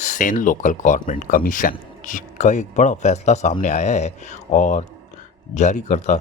Sen local government commission का एक बड़ा फैसला सामने आया है और जारी करता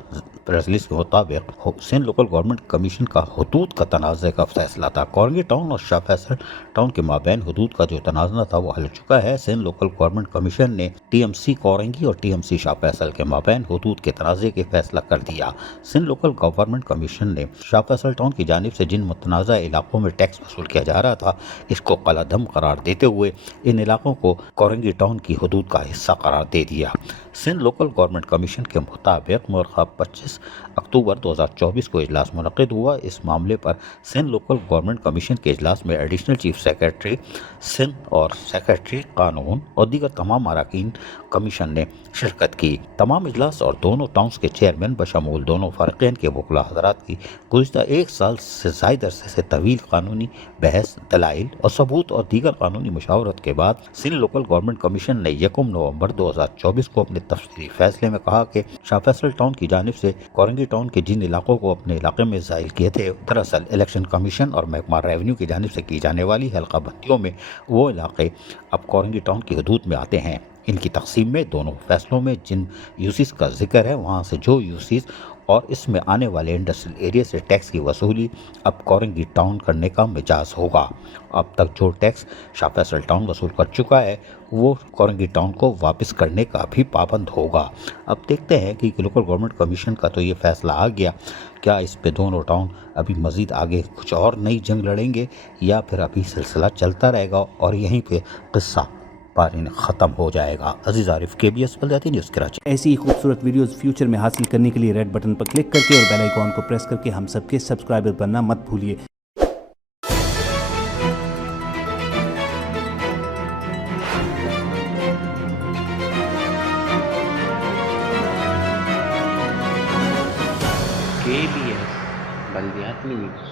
प्रेस रिलीज के मुताबिक सेन लोकल गवर्नमेंट कमीशन का हदूद का तनाज़े का फैसला था। कोरंगी टाउन और शाह फैसल टाउन के माबैन हदूद का जो तनाज़ा था वो हल चुका है। सेन लोकल गवर्नमेंट कमीशन ने टीएमसी कोरंगी और टीएमसी शाह फैसल के माबैन हदूद के तनाज़े के फैसला कर दिया। सेन लोकल गवर्नमेंट कमीशन ने शाह फैसल टाउन की जानिब से जिन मुतनाज़ा इलाकों में टैक्स वसूल किया जा रहा था इसको कलादम करार देते हुए इन इलाकों को कोरंगी टाउन की हदूद का हिस्सा करार दे दिया। सिंध लोकल गवर्नमेंट कमीशन के मुताबिक मुर्खा 25 अक्टूबर 2024 को इजलास मुनक़िद हुआ। इस मामले पर सिंध लोकल गवर्नमेंट कमीशन के इजलास में एडिशनल चीफ सेक्रेटरी सिंध और सेक्रेटरी कानून और दीगर तमाम अरकान कमीशन ने शिरकत की। तमाम इजलास और दोनों टाउन्स के चेयरमैन बशमूल दोनों फ़रीक़ैन के वकला हज़रात की गुज़िश्ता एक साल से ज़ायद अरसे से तवील कानूनी बहस, दलाइल और सबूत और दीगर कानूनी मशावरत के बाद सिंध लोकल गवर्नमेंट कमीशन ने 1 नवंबर 2024 को अपने तफसीली फैसले में कहा कि शाह फैसल टाउन की जानिब से कोरंगी टाउन के जिन इलाकों को अपने इलाके में ज़ाइल किए थे दरअसल इलेक्शन कमीशन और महकमा रेवेन्यू की जानिब से की जाने वाली हल्का बंदियों में वो इलाके अब कोरंगी टाउन की हदूद में आते हैं। इनकी तकसीम में दोनों फैसलों में जिन यूसीज का जिक्र है वहाँ से जो यूसीज और इसमें आने वाले इंडस्ट्रियल एरिया से टैक्स की वसूली अब कोरंगी टाउन करने का मिजाज होगा। अब तक जो टैक्स शाह फैसल टाउन वसूल कर चुका है वो कोरंगी टाउन को वापस करने का भी पाबंद होगा। अब देखते हैं कि लोकल गवर्नमेंट कमीशन का तो ये फैसला आ गया, क्या इस पे दोनों टाउन अभी मज़ीद आगे कुछ और नई जंग लड़ेंगे या फिर अभी सिलसिला चलता रहेगा और यहीं पे किस्सा ख़त्म हो जाएगा। अजीज़ आरिफ, KBS बलदियाती न्यूज़ कराची। ऐसी ही खूबसूरत वीडियोस फ्यूचर में हासिल करने के लिए रेड बटन पर क्लिक करके और बेल आइकॉन को प्रेस करके हम सबके सब्सक्राइबर बनना मत भूलिए। KBS बलदियाती न्यूज़।